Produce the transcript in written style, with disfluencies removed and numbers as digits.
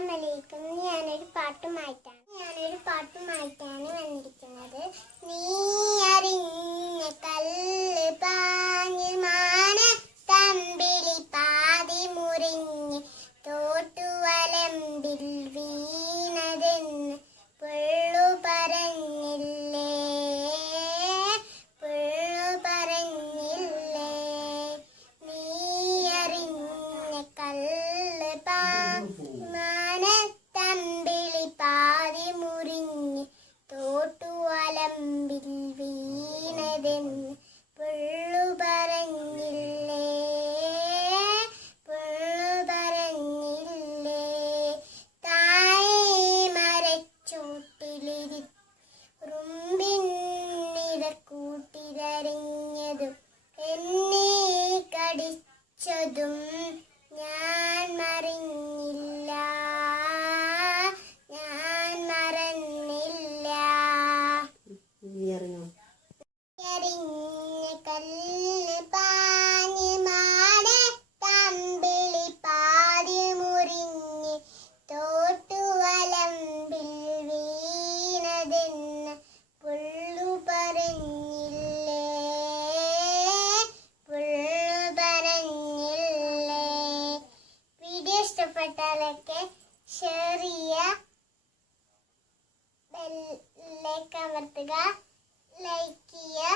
അസ്സലാമലൈക്കും. ഞാനൊരു പാട്ടുമായിട്ടാണ് വന്നിരിക്കുന്നത്. നീ അറിഞ്ഞ കല്ല് പാഞ്ഞ് മാനത്തമ്പിളി പാതി മുറിഞ്ഞ് തോട്ടുവലമ്പിൽ വീണതെന്ന് പുള്ളു പറഞ്ഞില്ലേ, നീ അറിഞ്ഞ കല്ല് മാനത്തമ്പിളി പാതി മുറിഞ്ഞ് തോട്ടുവലമ്പിൽ വീണതെന്ന് പുള്ളു പറഞ്ഞില്ലേ. താഴെ മരച്ചൂട്ടിലിരി കൂട്ടിലറിഞ്ഞതും എന്നെ കടിച്ചതും ഞാൻ മറന്നില്ല. എറിഞ്ഞ കല്ല് പാഞ്ഞ് മാനത്തമ്പിളി പാതി മുറിഞ്ഞ് തോട്ടുവലമ്പിൽ വീണതെന്ന് പുള്ളു പറഞ്ഞില്ലേ. വീഡിയോ ഇഷ്ടപ്പെട്ടാലൊക്കെ ഷെയർ ചെയ്യുക, ബെല്ലൈക്കൺ അമർത്തുക, ലൈക്ക് ചെയ്യുക.